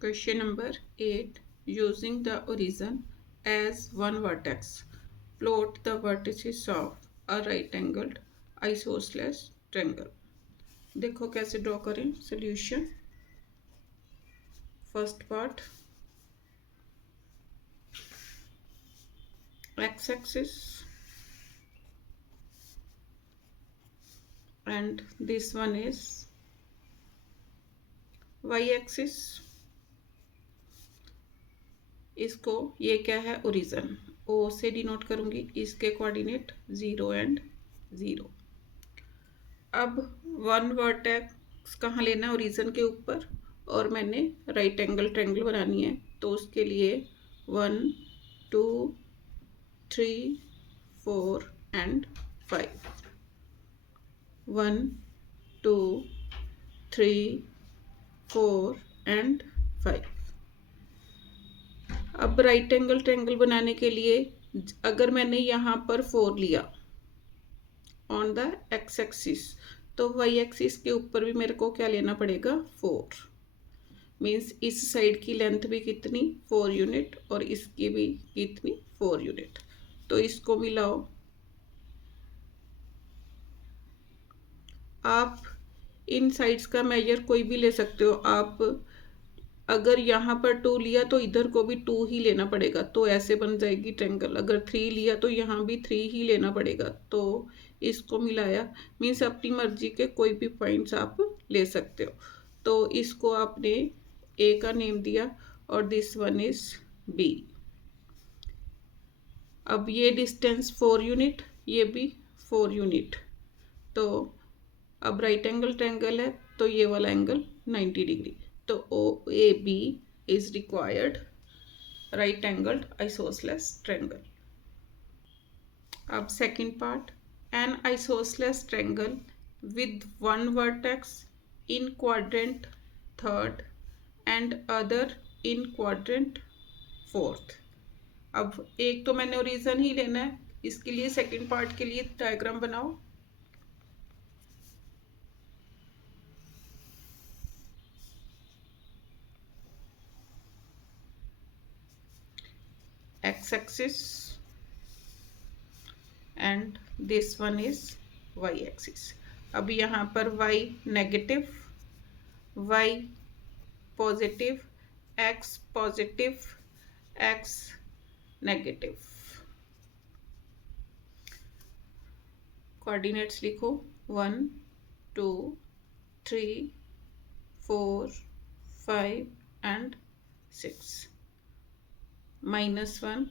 Question number 8. Using the origin as one vertex, plot the vertices of a right angled isosceles triangle. देखो कैसे draw करें solution. First part, x axis and this one is y axis. इसको ये क्या है origin, ओ से denote करूंगी. इसके कोऑर्डिनेट 0 एंड 0. अब वन वर्टेक्स कहाँ लेना है ओरिजिन के ऊपर, और मैंने राइट एंगल ट्रायंगल बनानी है. तो उसके लिए 1 2 3 4 एंड 5. 1 2 3 4 एंड 5. अब राइट एंगल ट्रायंगल बनाने के लिए अगर मैंने यहाँ पर 4 लिया ऑन द एक्स एक्सिस, तो वाई एक्सिस के ऊपर भी मेरे को क्या लेना पड़ेगा 4. मीन्स इस साइड की लेंथ भी कितनी 4 यूनिट और इसकी भी कितनी 4 यूनिट. तो इसको मिलाओ. आप इन साइड्स का मेजर कोई भी ले सकते हो. आप अगर यहाँ पर 2 लिया तो इधर को भी 2 ही लेना पड़ेगा, तो ऐसे बन जाएगी ट्रायंगल. अगर 3 लिया तो यहाँ भी 3 ही लेना पड़ेगा. तो इसको मिलाया. मीन्स अपनी मर्जी के कोई भी पॉइंट्स आप ले सकते हो. तो इसको आपने ए का नेम दिया और दिस वन इज बी. अब ये डिस्टेंस 4 यूनिट, ये भी 4 यूनिट. तो अब राइट एंगल ट्रायंगल है तो ये वाला एंगल 90 डिग्री. तो O A B is required right angled isosceles triangle. अब second part, an isosceles triangle with one vertex in quadrant third and other in quadrant fourth. अब एक तो मैंने ओरिजिन ही लेना है. इसके लिए सेकंड पार्ट के लिए डायग्राम बनाओ. x axis and this one is y axis. अब यहाँ पर y negative, y positive, x positive, x negative. Coordinates लिखो 1 2 3 4 5 एंड 6. -1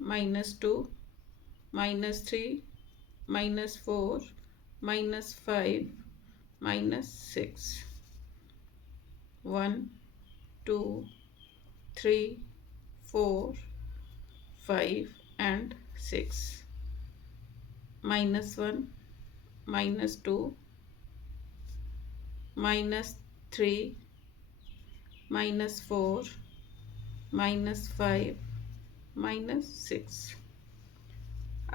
-2 -3 -4 -5 -6. 1 2 3 4 5 and 6. -1 -2 -3 -4 -5 -6.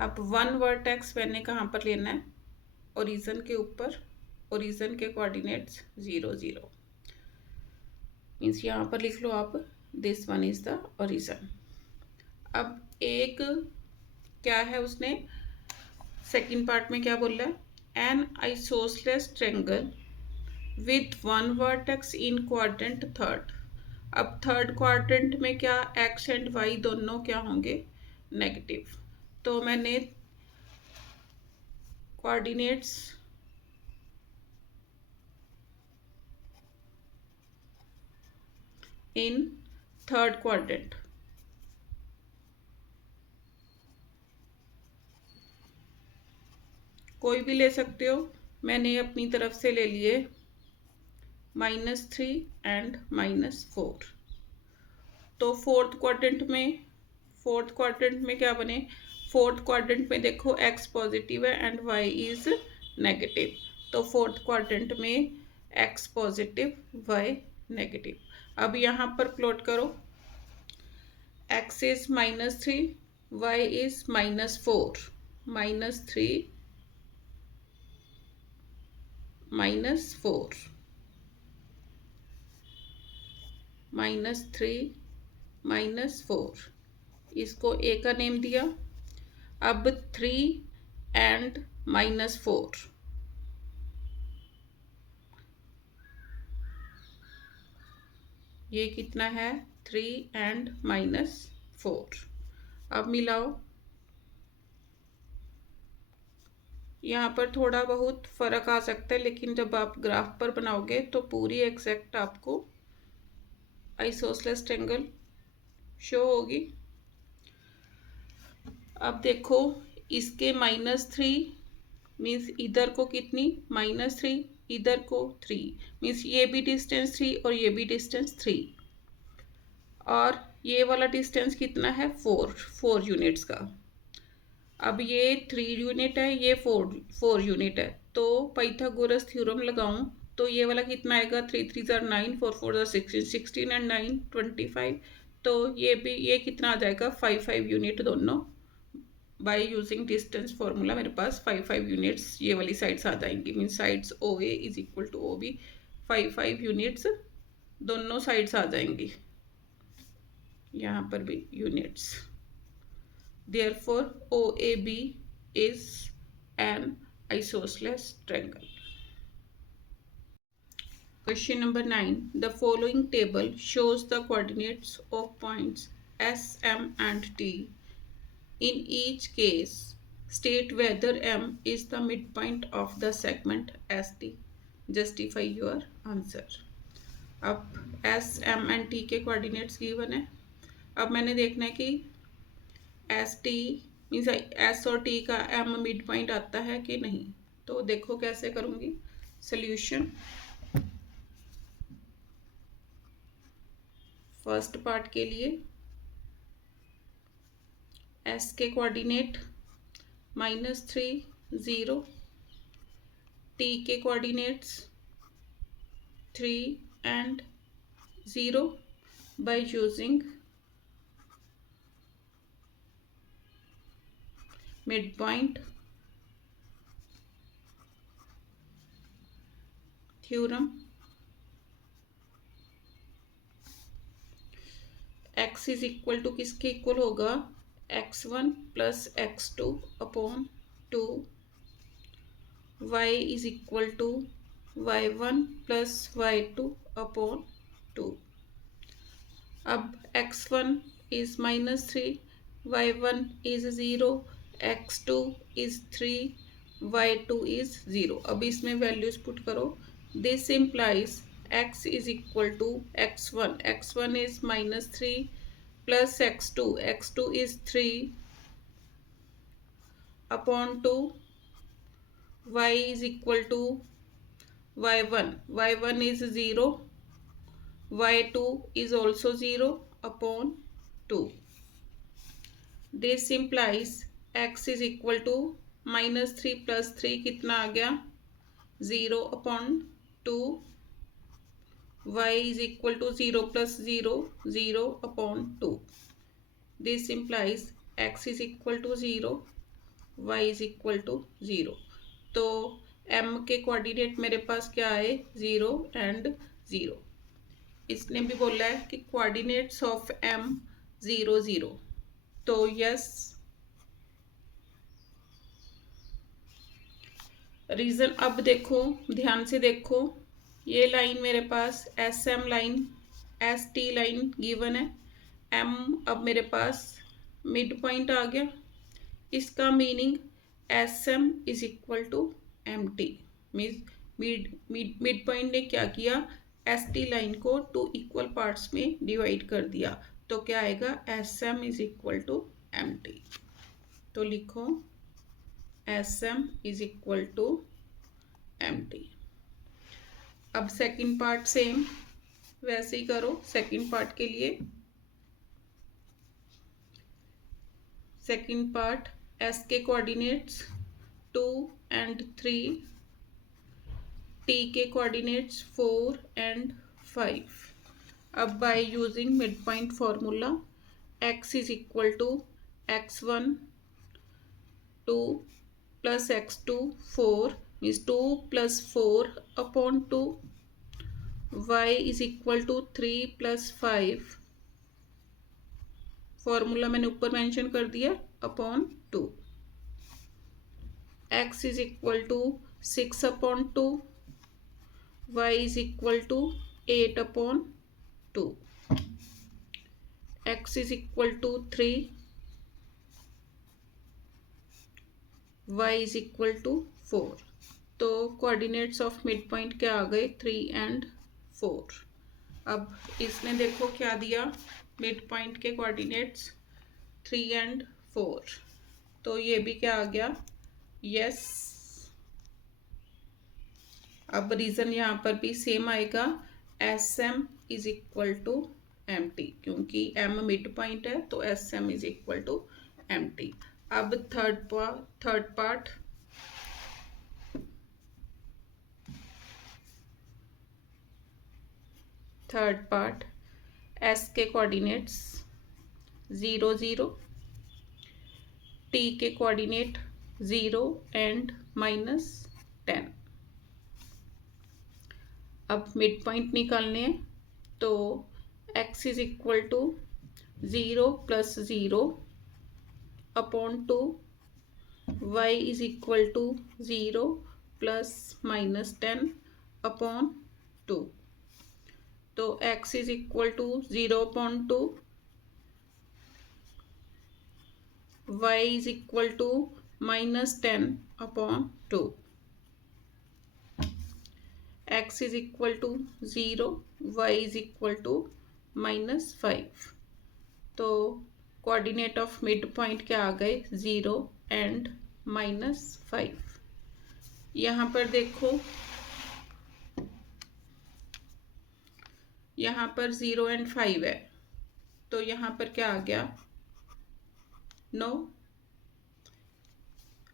अब वन वर्टेक्स मैंने कहाँ पर लेना है ओरिजिन के ऊपर. ओरिजिन के कोऑर्डिनेट्स 0 0. मीन्स यहाँ पर लिख लो आप this one is the origin. अब एक क्या है उसने सेकंड पार्ट में क्या बोल रहा है, N isosceles triangle with one vertex in quadrant third. अब थर्ड क्वाड्रेंट में क्या एक्स एंड वाई दोनों क्या होंगे नेगेटिव. तो मैंने कोऑर्डिनेट्स इन थर्ड क्वाड्रेंट कोई भी ले सकते हो. मैंने अपनी तरफ से ले लिए -3 एंड -4. तो फोर्थ क्वाड्रेंट में क्या बने, फोर्थ क्वाड्रेंट में देखो x पॉजिटिव है एंड y इज नेगेटिव. तो फोर्थ क्वाड्रेंट में x पॉजिटिव y नेगेटिव. अब यहाँ पर प्लॉट करो. x is -3, y is -4. -3 -4. -3 -4, इसको ए का नेम दिया। अब 3 एंड -4, ये कितना है 3 एंड -4। अब मिलाओ। यहाँ पर थोड़ा बहुत फर्क आ सकता है, लेकिन जब आप ग्राफ पर बनाओगे तो पूरी एग्जैक्ट आपको आइसोसेलेस ट्रायंगल शो होगी। अब देखो, इसके -3 मीन्स इधर को कितनी -3, इधर को 3, मीन्स ये भी डिस्टेंस 3 और ये भी डिस्टेंस 3, और ये वाला डिस्टेंस कितना है 4 यूनिट्स का। अब ये 3 यूनिट है, ये 4 यूनिट है, तो पाइथागोरस थ्योरम लगाऊं तो ये वाला कितना आएगा 3 3 ज़ार 9, 4 4 ज़ार 16, 16 एंड 9 25, तो ये कितना आ जाएगा 5 5 यूनिट दोनों। बाय यूजिंग डिस्टेंस फॉर्मूला मेरे पास 5 5 यूनिट्स ये वाली साइड्स आ जाएंगी, mean sides O A is equal to O B, 5 5 units दोनों साइड्स आ जाएंगी, यहाँ पर भी units. Therefore, OAB is an isosceles triangle. Question number 9. The following table shows the coordinates of points S, M and T. In each case, state whether M is the midpoint of the segment ST. Justify your answer. अब S, M and T के coordinates given है। अब मैंने देखना है कि S T means S और T का एम मिड पॉइंट आता है कि नहीं। तो देखो कैसे करूँगी सोल्यूशन। फर्स्ट पार्ट के लिए एस के कोऑर्डिनेट -3 0, टी के coordinates 3 and 0 by using midpoint theorem. x is equal to किसके इक्वल होगा x1 plus x2 upon 2, y is equal to y1 plus y2 upon 2। अब x1 is -3, y1 is 0, x2 is 3, y2 is 0। अब इसमें values put करो। This implies x is equal to x1, x1 is -3 plus x2, x2 is 3 upon 2, y is equal to y1, y1 is 0, y2 is also 0 upon 2. This implies x is equal to -3 plus 3 कितना आ गया 0 upon 2, y is equal to 0 plus 0 0 upon 2. This implies x is equal to 0, y is equal to 0. तो m के coordinate मेरे पास क्या है 0 and 0। इसने भी बोला है कि कोऑर्डिनेट्स ऑफ m 0 0, तो यस। रीजन अब देखो, ध्यान से देखो, ये लाइन मेरे पास S M line S T line given है, m अब मेरे पास मिड पॉइंट आ गया। इसका meaning S M is equal to M T, means mid point ने क्या किया एस टी लाइन को 2 इक्वल पार्ट्स में डिवाइड कर दिया, तो क्या आएगा S M is equal to M T. तो लिखो S M is equal to M T. अब सेकंड पार्ट सेम वैसे ही करो। सेकंड पार्ट के लिए सेकंड पार्ट एस के कोऑर्डिनेट्स 2 एंड 3, टी के कोऑर्डिनेट्स 4 एंड 5। अब by using mid point formula x is equal to x1 2 plus x2 4, means 2 plus 4 upon 2, y is equal to 3 + 5, formula मैंने ऊपर मेंशन कर दिया, upon 2। x is equal to 6/2, y is equal to 8/2, x is equal to 3, y is equal to 4। तो coordinates of mid point क्या आ गए, 3 और 4। अब इसने देखो क्या दिया, मिड पॉइंट के कोऑर्डिनेट्स 3 और 4, तो ये भी क्या आ गया, यस। अब रीज़न यहाँ पर भी सेम आएगा, SM is equal to MT, क्योंकि M मिड पॉइंट है तो SM is equal to MT। अब थर्ड पार्ट, S के कोऑर्डिनेट्स 0 0, T के कोऑर्डिनेट 0 और -10। अब मिड पॉइंट निकालने हैं, तो x is equal to 0 + 0/2, y is equal to 0 ± 10/2। तो x is equal to 0/2, y is equal to -10/2, x is equal to 0, y is equal to -5। तो coordinate of mid point क्या आ गए, 0 और -5। यहाँ पर देखो, यहाँ पर 0 और 5 है, तो यहाँ पर क्या आ गया, 9।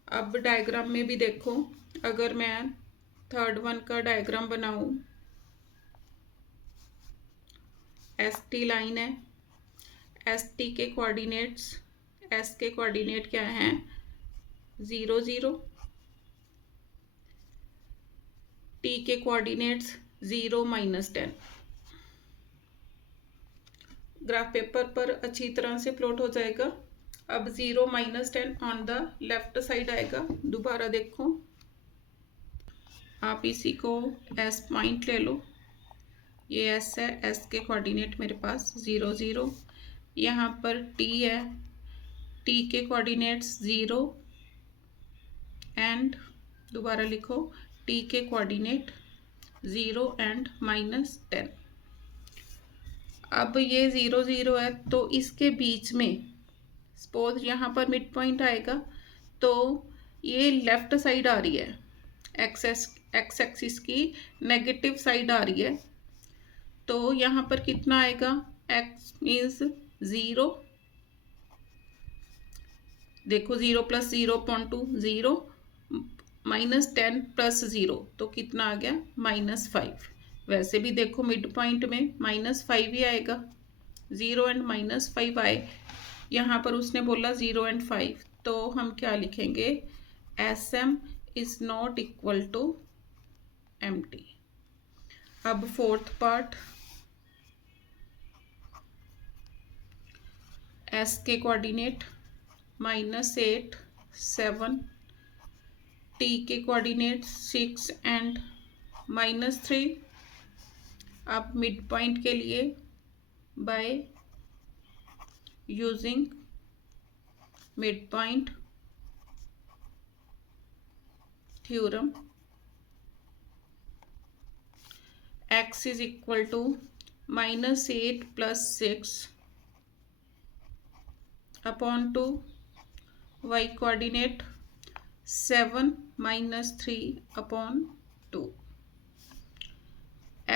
अब डायग्राम में भी देखो, अगर मैं थर्ड वन का डायग्राम बनाऊं, ST लाइन है, ST के कोऑर्डिनेट्स, S के कोऑर्डिनेट क्या हैं, 0 0, T के कोऑर्डिनेट्स 0 -10। ग्राफ पेपर पर अच्छी तरह से प्लॉट हो जाएगा। अब 0 -10 ऑन द लेफ्ट साइड आएगा। दोबारा देखो, आप इसी को S पॉइंट ले लो, ये S है, S के कोऑर्डिनेट मेरे पास 0 0, यहाँ पर T है, T के कोऑर्डिनेट्स 0 एंड, दोबारा लिखो, T के कोऑर्डिनेट 0 और -10। अब ये 0 0 है, तो इसके बीच में सपोज यहाँ पर मिड पॉइंट आएगा, तो ये लेफ्ट साइड आ रही है, एक्स एक्सिस की नेगेटिव साइड आ रही है, तो यहाँ पर कितना आएगा, x मीन्स 0, देखो 0 + 0/2, 0 -10 + 0, तो कितना आ गया, -5। वैसे भी देखो मिड पॉइंट में -5 ही आएगा, 0 और -5 आए, यहाँ पर उसने बोला 0 और 5, तो हम क्या लिखेंगे, SM is not equal to MT। अब फोर्थ पार्ट, S के कोऑर्डिनेट -8 7, T के कोऑर्डिनेट 6 और -3। अब मिड पॉइंट के लिए by using mid point theorem, x is equal to -8 + 6/2, y coordinate 7 -3/2,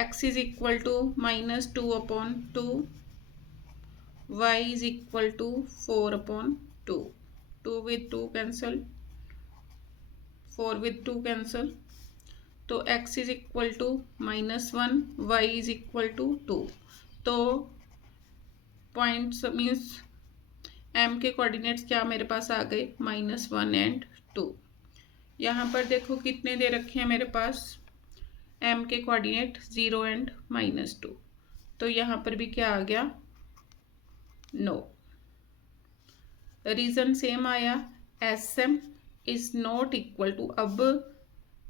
x is equal to -2/2, y is equal to 4/2, 2 with 2 cancel, 4 with 2 cancel, तो x is equal to -1, y is equal to 2। तो points means m के coordinates क्या मेरे पास आ गए, -1 और 2। यहाँ पर देखो कितने दे रखे हैं मेरे पास, एम के कोऑर्डिनेट 0 एंड -2, तो यहाँ पर भी क्या आ गया, नो। रीजन सेम आया, S M is not equal to, अब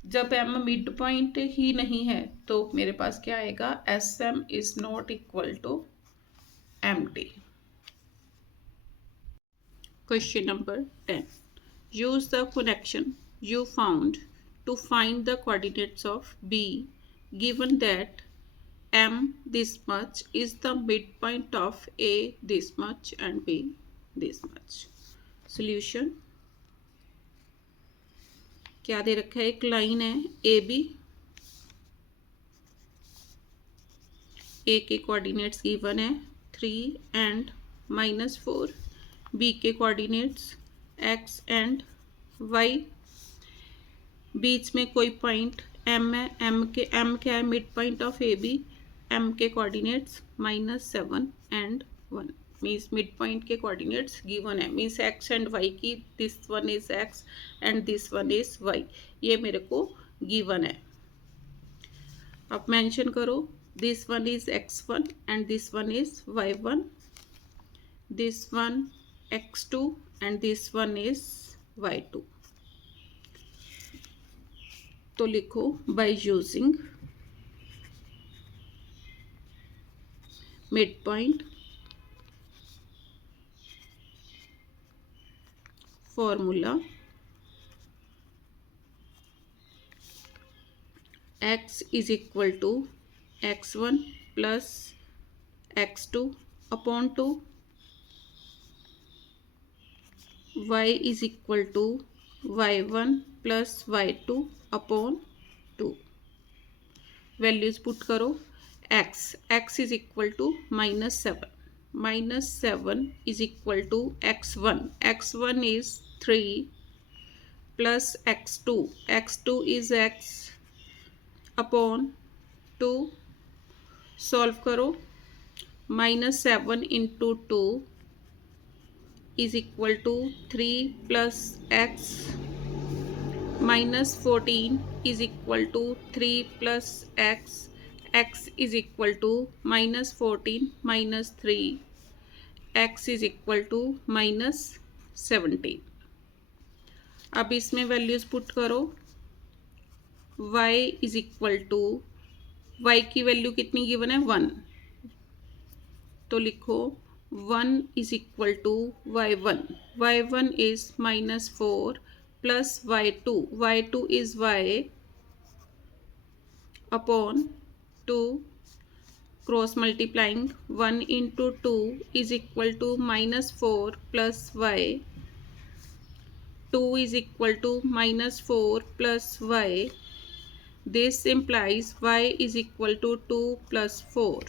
जब एम मिड पॉइंट ही नहीं है तो मेरे पास क्या आएगा, S M is not equal to M T. Question number 10, use the connection you found to find the coordinates of B given that M this much is the midpoint of A this much and B this much. Solution, क्या दे रखा है, एक line है A B, ए के coordinates given है 3 and -4, B के coordinates x and y, बीच में कोई पॉइंट m है, m क्या है, mid point of A B, m के coordinates -7 and 1, means mid point के कोऑर्डिनेट्स गिवन है, मीन्स x एंड y की, this one is x and this one is y, ये मेरे को गिवन है। अब मेंशन करो, this one is x1 and this one is y1, this one x2 and this one is y2। तो लिखो, by using mid point formula, x is equal to x1 plus x2 upon 2, y is equal to y1 plus y2 upon 2। Values put करो, x is equal to -7, -7 is equal to x1 is 3 plus x2 is x upon 2। Solve करो, -7 into 2 is equal to 3 plus x, -14 is equal to 3 plus x is equal to -14 -3, x is equal to -17। अब इसमें values put करो, y is equal to, y की value कितनी given है, 1, तो लिखो 1 is equal to y1 is -4 plus y2 is y upon 2, cross multiplying, 1 into 2 is equal to -4 plus y, 2 is equal to -4 plus y, this implies y is equal to 2 plus 4,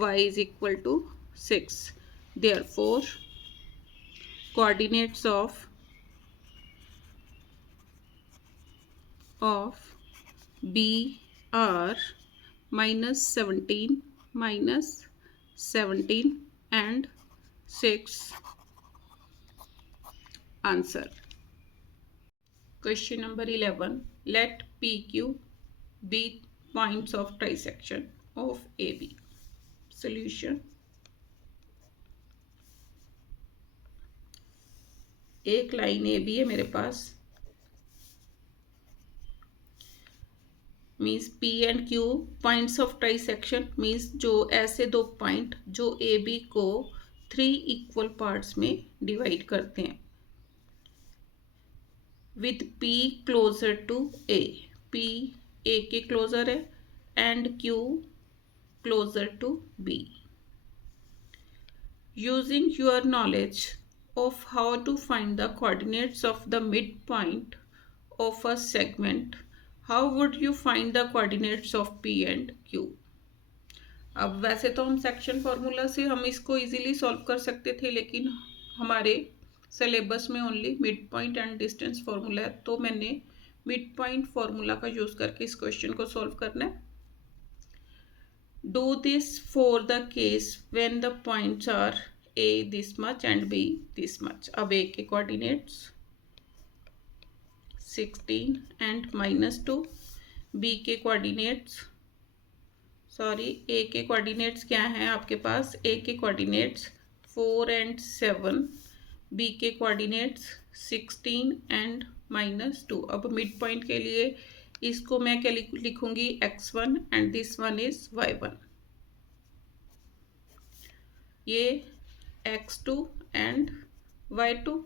y is equal to 6. Therefore, coordinates of B are -17, -17 and 6. Answer. Question number 11. Let PQ be points of trisection of AB. Solution. एक line A B है मेरे पास, means P and Q points of trisection, means जो ऐसे दो point जो A B को 3 equal parts में डिवाइड करते हैं, with P closer to A, P A के क्लोजर है and Q closer to B. Using your knowledge of how to find the coordinates of the midpoint of a segment, how would you find the coordinates of P and Q? अब वैसे तो हम section formula से हम इसको easily solve कर सकते थे, लेकिन हमारे सिलेबस में only mid point and distance formula है, तो मैंने मिड पॉइंट फार्मूला का यूज करके इस क्वेश्चन को सॉल्व करना है। Do this for the case when the points are A this much and B this much. अब A के coordinates 16 and -2, बी के कोऑर्डिनेट्स ए के कोऑर्डिनेट्स क्या हैं आपके पास? ए के कोऑर्डिनेट्स 4 and 7, बी के कोऑर्डिनेट्स 16 and -2। अब मिड पॉइंट के लिए इसको मैं क्या लिखूंगी? x1 and this one is y1। ये x2 एंड y2,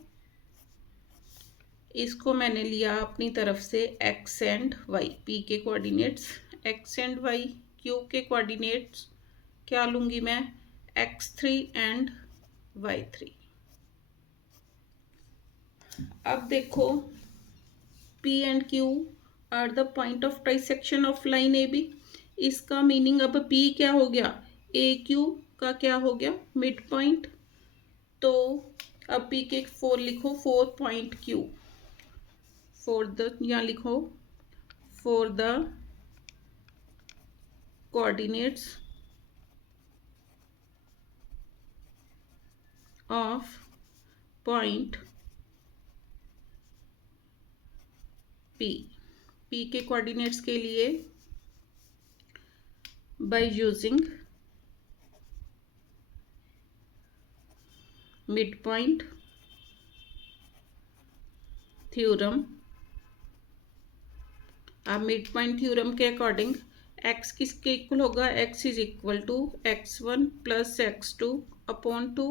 इसको मैंने लिया अपनी तरफ से x एंड y। p के coordinates x and y, q के कोऑर्डिनेट्स क्या लूँगी मैं? x3 and y3। अब देखो p and q are the point of trisection of line A B. इसका मीनिंग अब p क्या हो गया? ए क्यू का क्या हो गया? Mid point. तो अब p के 4 लिखो, 4 पॉइंट q फॉर द, यहाँ लिखो for the coordinates of point p। p के कोऑर्डिनेट्स के लिए by using mid point theorem. अब मिड पॉइंट थ्योरम के अकॉर्डिंग x किसके इक्वल होगा? x is equal to x1 plus x2 upon 2।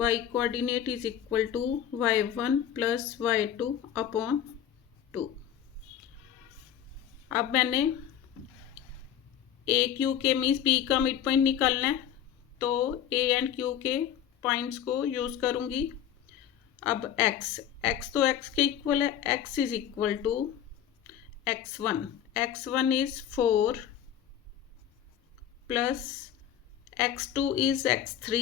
y coordinate is equal to y1 plus y2 upon 2। अब मैंने A Q के means B का mid point निकालना है, तो ए एंड क्यू के पॉइंट्स को यूज करूंगी। अब x तो x के इक्वल है, x is equal to x1 is 4 plus x2 is x3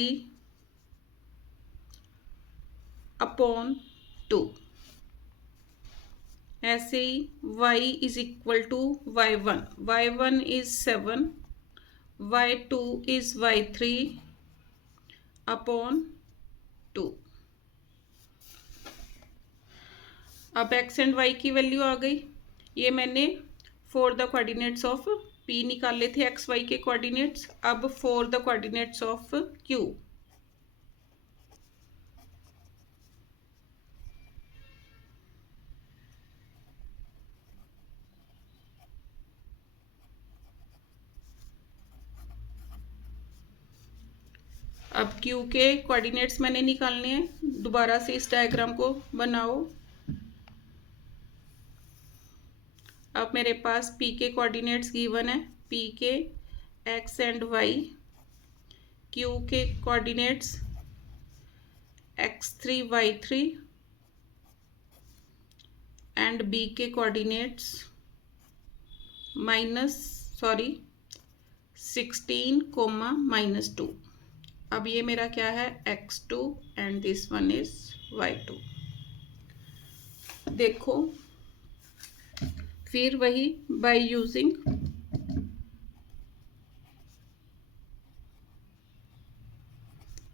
upon 2। ऐसे ही y is equal to y1 is 7, y2 is y3 upon 2। अब x एंड y की वैल्यू आ गई। ये मैंने for the coordinates of p निकाले थे, एक्स वाई के कोऑर्डिनेट्स। अब for the coordinates of q, अब q के कोऑर्डिनेट्स मैंने निकालने हैं। दोबारा से इस डायग्राम को बनाओ। अब मेरे पास p के कोऑर्डिनेट्स गिवन है, p के x एंड y, q के coordinates x3 y3 and b के कोऑर्डिनेट्स -16, -2। अब ये मेरा क्या है? x2 and this one is y2। देखो फिर वही bye using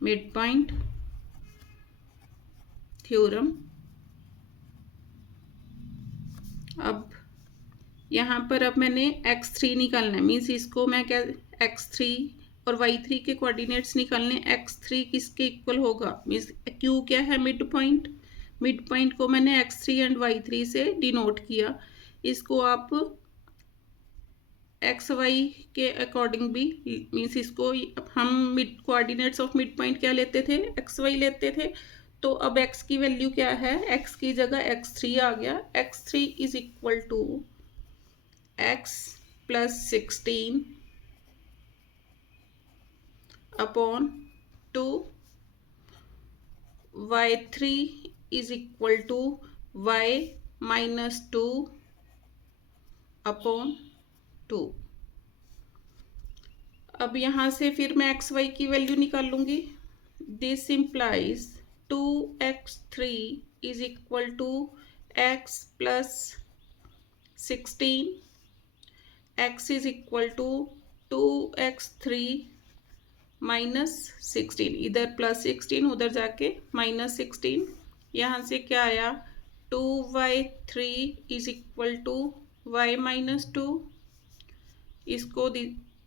mid point theorem. अब यहाँ पर अब मैंने x3 निकालना है, मीन्स इसको मैं क्या x3 और y3 के कोऑर्डिनेट्स निकालने। x3 किसके इक्वल होगा? मीन्स q क्या है? Mid point. मिड पॉइंट को मैंने x3 एंड y3 से डिनोट किया। इसको आप एक्स वाई के अकॉर्डिंग भी मीन्स इसको हम mid coordinates of mid point क्या लेते थे? एक्स वाई लेते थे। तो अब x की वैल्यू क्या है? x की जगह x3 आ गया। x3 is equal to x plus 16 upon 2, y3 is equal to y -2 upon 2। अब यहाँ से फिर मैं एक्स वाई की वैल्यू निकाल लूँगी। This implies 2x3 is equal to x plus 16, x is equal to 2x3 -16, इधर प्लस 16 उधर जाके -16। यहाँ से क्या आया? 2y3 is equal to y minus two, इसको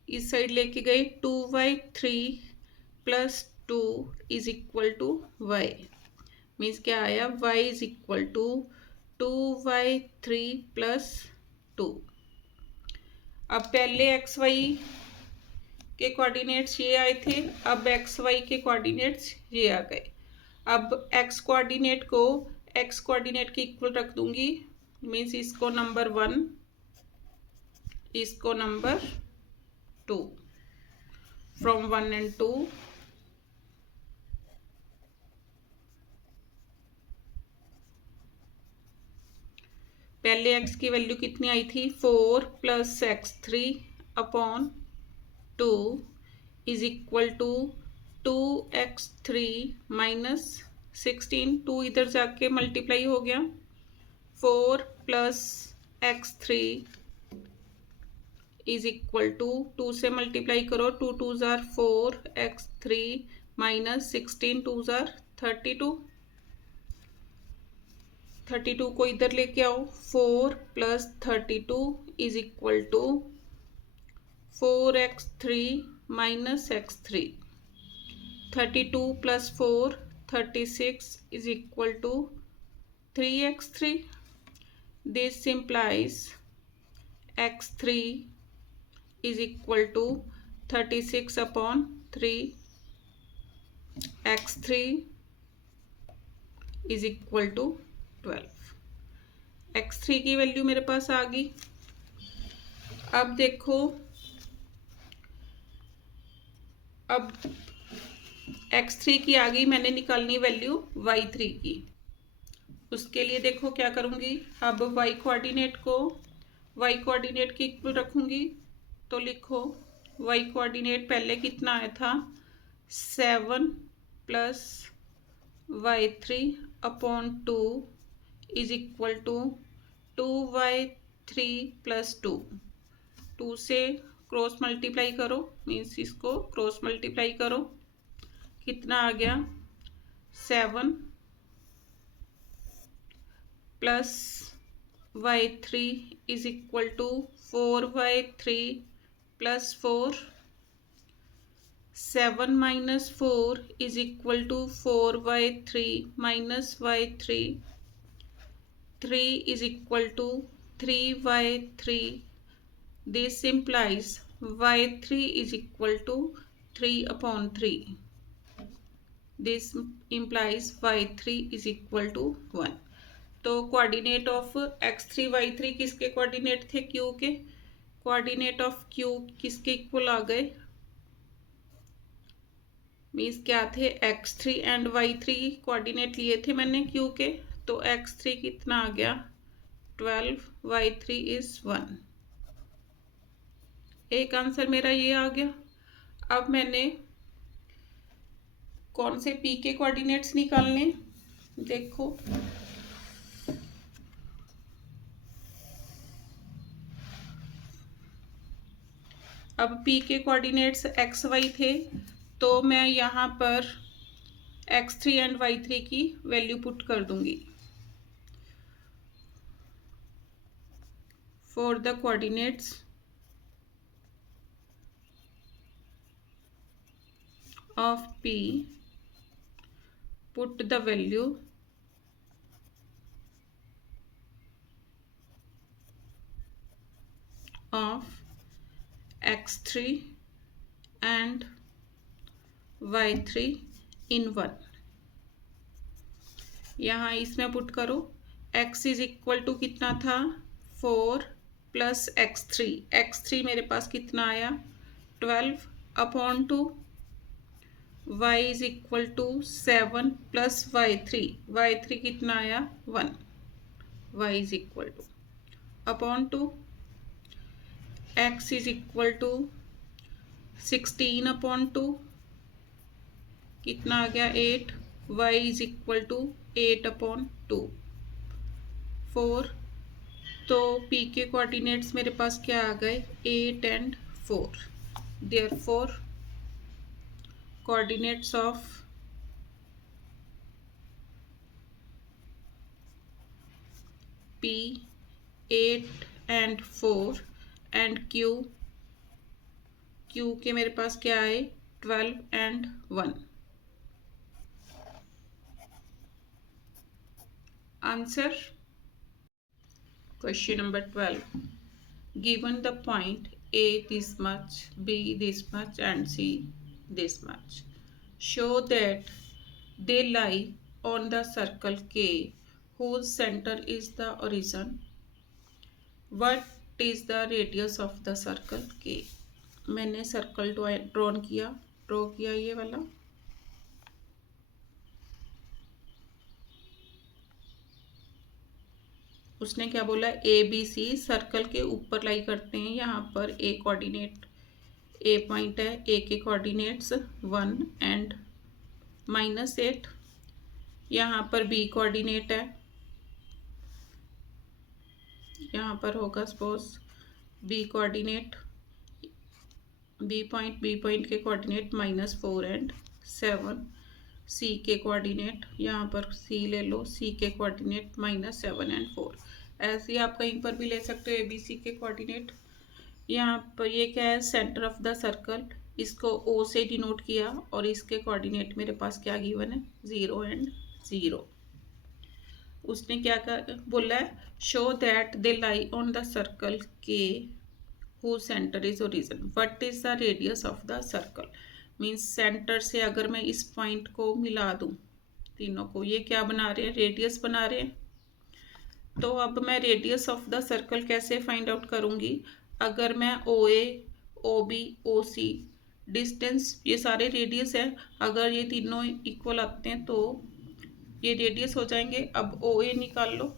इस साइड लेके गए, 2y3 plus 2 is equal to y. Means क्या आया, y is equal to 2y3 plus 2। अब पहले एक्स वाई के कोऑर्डिनेट्स ये आए थे, अब एक्स वाई के कोऑर्डिनेट्स ये आ गए। अब एक्स कोऑर्डिनेट को एक्स कोऑर्डिनेट के इक्वल रख दूंगी, मीन्स इसको नंबर 1, इसको नंबर 2, फ्रॉम 1 and 2। पहले एक्स की वैल्यू कितनी आई थी, 4 plus x3 upon 2 is equal to 2x3 minus 16। 2 इधर जाके मल्टीप्लाई हो गया, 4 plus x3 is equal to 2 से मल्टीप्लाई करो, 2 2 जार 4, x3 माइनस 16 2 जार 32। 32 को इधर लेके आओ, 4 plus 32 is equal to 4x3 minus x3। 32 plus 4 36 is equal to 3x3। This implies x3 is equal to 36 upon 3। x3 is equal to 12। x3 की value मेरे पास आ गई। अब देखो, अब x3 की आ गई, मैंने निकालनी वैल्यू y3 की। उसके लिए देखो क्या करूँगी, अब y कोऑर्डिनेट को y कोऑर्डिनेट के इक्वल रखूँगी। तो लिखो y कोऑर्डिनेट पहले कितना आया था, 7 plus y3 upon 2 is equal to 2y3 plus 2। 2 से क्रॉस मल्टीप्लाई करो, मीन्स इसको क्रॉस मल्टीप्लाई करो, कितना आ गया, 7 plus y3 is equal to 4y3 plus 4। 7 minus 4 is equal to 4y3 minus y3। 3 is equal to 3y3. This implies y3 is equal to 3 upon 3. This implies y3 is equal to 1. तो coordinate of x3 y3 किसके coordinate थे, q के। Coordinate of q किसके equal आ गए, means क्या थे, x3 and y3 coordinate लिए थे मैंने q के। तो x3 कितना आ गया, 12, y3 इज 1। एक आंसर मेरा ये आ गया। अब मैंने कौन से p के कोऑर्डिनेट्स निकालने, देखो अब p के कोऑर्डिनेट्स x y थे, तो मैं यहाँ पर x3 एंड y3 की वैल्यू पुट कर दूंगी। For the coordinates of P, put the value of x3 and y3 in 1। यहाँ इसमें पुट करो, x इज इक्वल टू कितना था, 4 प्लस x3। x3 मेरे पास कितना आया, 12 upon 2। y is equal to 7 plus y3। y3 कितना आया, 1। y is equal to upon 2। x is equal to 16 upon 2, कितना आ गया, 8। y is equal to 8 upon 2, 4। तो p के कोऑर्डिनेट्स मेरे पास क्या आ गए, 8 and 4। Therefore coordinates of p 8 and 4 and Q के मेरे पास क्या है 12 and 1। Answer question number 12, given the point A this much, B this much and C this much, show that they lie on the circle K whose center is the origin. What is the radius of the circle K? मैंने circle draw किया ये वाला। उसने क्या बोला, A B C circle के ऊपर लाई करते हैं। यहाँ पर ए कोऑर्डिनेट ए पॉइंट है, ए के कोऑर्डिनेट्स 1 एंड -8। यहाँ पर बी कोऑर्डिनेट है, यहाँ पर होगा suppose B coordinate, B point के कोऑर्डिनेट -4 एंड 7। सी के कोऑर्डिनेट, यहाँ पर सी ले लो, सी के कोऑर्डिनेट -7 एंड 4। ऐसे ही आप कहीं पर भी ले सकते हो ए बी सी के कोऑर्डिनेट। यहाँ पर ये क्या है, सेंटर ऑफ द सर्कल, इसको ओ से डिनोट किया और इसके कोऑर्डिनेट मेरे पास क्या गिवन है 0 एंड 0। उसने क्या बोला है, show that they lie on the circle के whose centre is origin, what is the radius of the circle. Means centre से अगर मैं इस पॉइंट को मिला दूं तीनों को, ये क्या बना रहे हैं, रेडियस बना रहे हैं। तो अब मैं रेडियस ऑफ द सर्कल कैसे फाइंड आउट करूंगी, अगर मैं ओ ए ओ बी ओ सी डिस्टेंस, ये सारे रेडियस है, अगर ये तीनों इक्वल आते हैं तो ये रेडियस हो जाएंगे। अब ओ ए निकाल लो,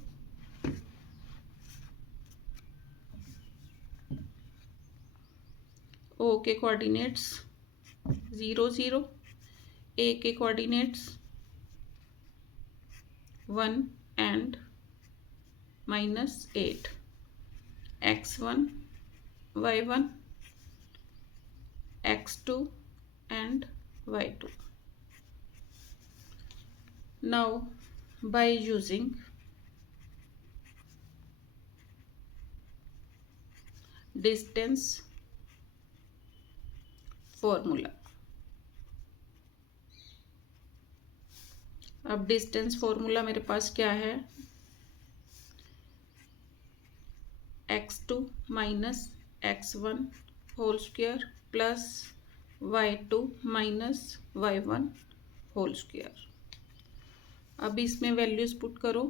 ओ के कोऑर्डिनेट्स 0 0, ए के coordinates 1 and -8, x1 y1 x2 and y2. Now by using distance formula, अब डिस्टेंस फॉर्मूला मेरे पास क्या है, x2 minus x1 whole square plus y2 minus y1 whole square. अब इसमें वैल्यूज पुट करो,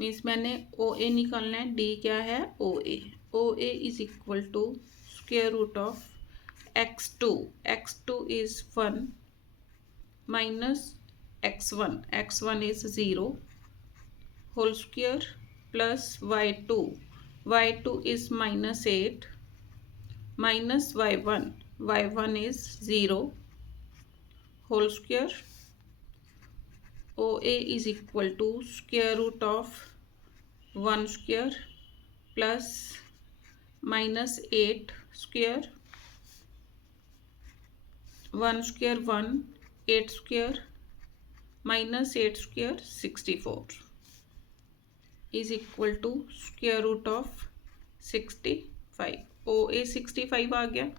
मीन्स मैंने ओ ए निकालना है, डी क्या है O A is equal to square root of x2 is 1 minus x1 is 0 whole square plus y2 is -8 minus y1 is 0 whole square. O A is equal to square root of 1 square plus -8 square, 1 square 1, 8 square -8 square 64 is equal to square root of 65। O A 65 आ गया।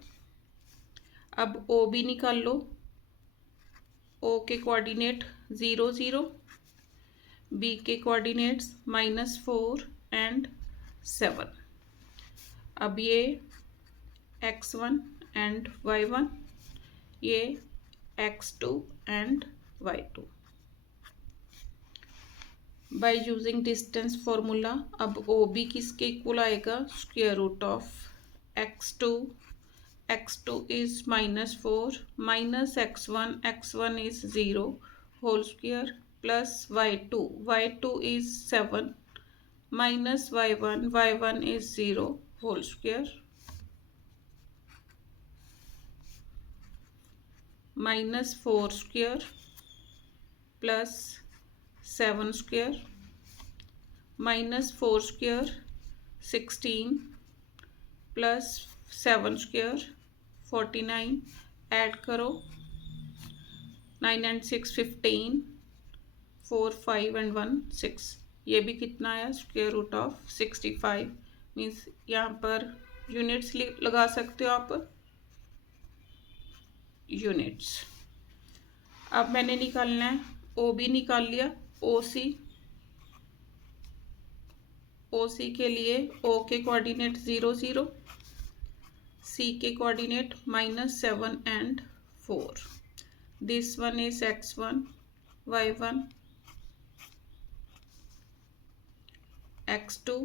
अब O B निकाल लो, ओ के coordinate 0 0, B के coordinates -4 and 7। अब ये x1 and y1, ये x2 and y2। By using distance formula, अब ओ बी किसके इक्वल आएगा, square root of x2 is -4 minus x1 is 0 whole square plus y2 is 7 minus y1 is 0 whole square minus 4 square plus 7 square minus 4 square 16 plus 7 square 49, add करो 9 and 6 15, 4 5 and 1 6, ये भी कितना आया square root of 65 means यहाँ पर units लगा सकते हो आप, यूनिट्स। अब मैंने निकालना है ओ बी, निकाल लिया। ओ सी के लिए ओ के कोऑर्डिनेट 0 0, सी के coordinate -7 and 4। This one is x1 y1 x2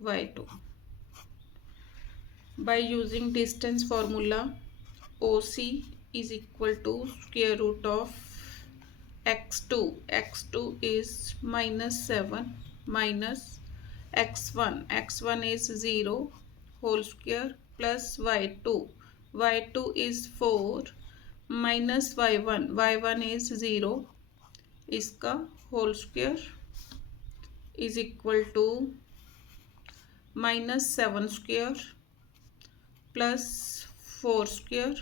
y2। by using distance formula, OC is equal to square root of x2, x2 is -7 minus x1, x1 is 0 whole square plus y2, y2 is 4 minus y1, y1 is 0, इसका whole square is equal to -7 square plus 4 square,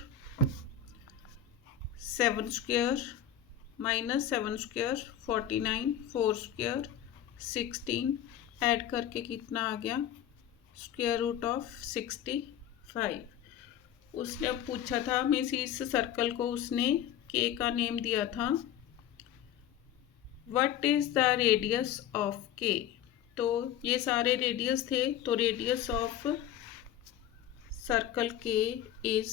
7 square -7 square 49, 4 square 16, add करके कितना आ गया, square root of 65। उसने पूछा था, means इस circle को उसने के का नेम दिया था what is the radius of K. तो ये सारे रेडियस थे, तो radius of circle K is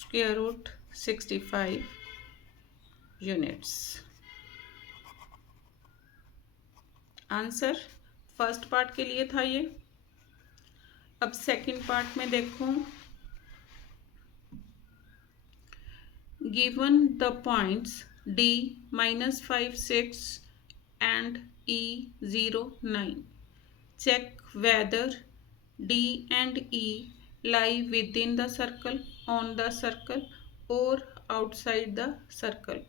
square root 65 units. Answer first part के लिए था ये। अब सेकंड पार्ट में देखो, given the points D -5 6 and E 0 9, check whether D and E lie within the circle, on the circle or outside the circle।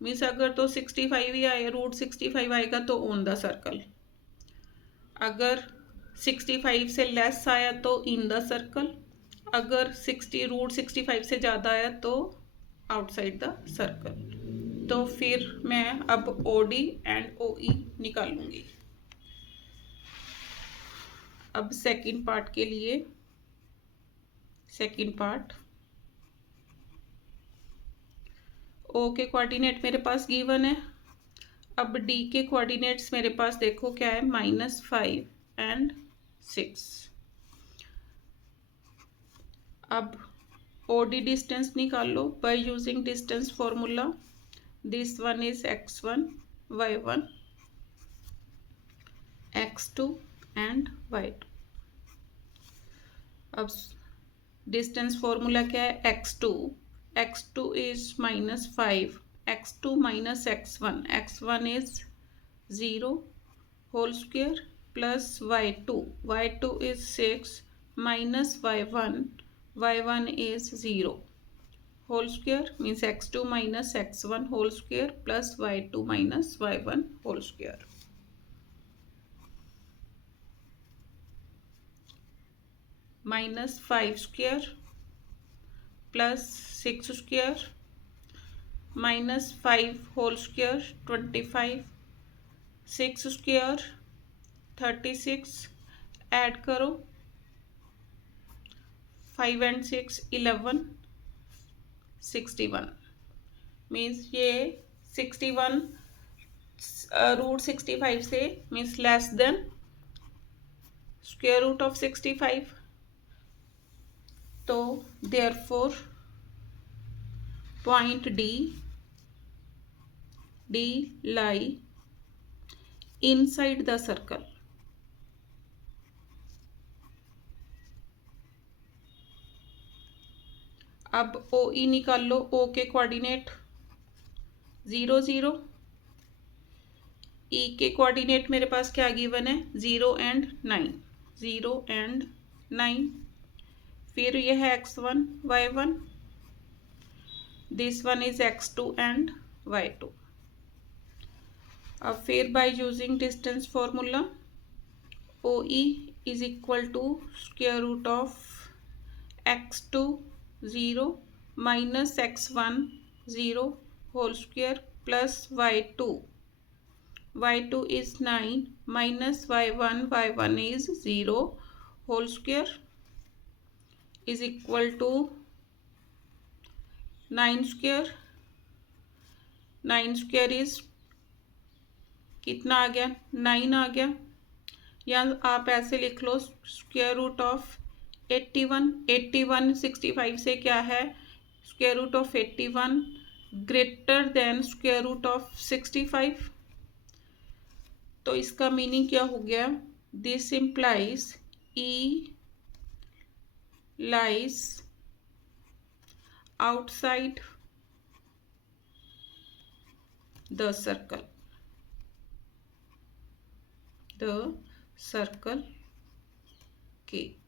Means अगर तो 65 ही आए, रूट 65 आएगा तो ऑन द सर्कल, अगर 65 से लेस आया तो इन द सर्कल, अगर रूट 65 से ज़्यादा आया तो आउटसाइड द सर्कल। तो फिर मैं अब OD एंड OE निकालूंगी। अब सेकंड पार्ट के लिए, सेकंड पार्ट, O के कोऑर्डिनेट मेरे पास गिवन है। अब D के कोऑर्डिनेट्स मेरे पास देखो क्या है, -5 and 6। अब OD डिस्टेंस निकाल लो by using distance formula. This one is x1 y1 x2 and y2। अब डिस्टेंस फॉर्मूला क्या है, x2 is -5, x2 minus x1, x1 is 0 whole square plus y2 is 6 minus y1, y1 is 0 whole square, means x2 minus x1 whole square plus y2 minus y1 whole square। -5 square plus 6 square -5 whole square 25, 6 square 36, add करो 5 and 6 11, 61। Means ये 61 root 65 से means less than square root of 65। तो therefore point D lie inside the circle। अब OE निकाल लो। O के coordinate 0 0, E के coordinate मेरे पास क्या गिवन है, 0 and 9, 0 and 9। फिर यह है x1 y1, this one is x2 and y2। अब फिर by using distance formula, OE is equal to square root of x2 0 minus x1 0 whole square plus y2 is 9 minus y1 is 0 whole square is equal to 9 square is कितना आ गया 9 आ गया या आप ऐसे लिख लो स्क्वायर रूट ऑफ 81 65 से क्या है square root of 81 greater than square root of 65 तो इसका मीनिंग क्या हो गया this implies E lies outside the circle K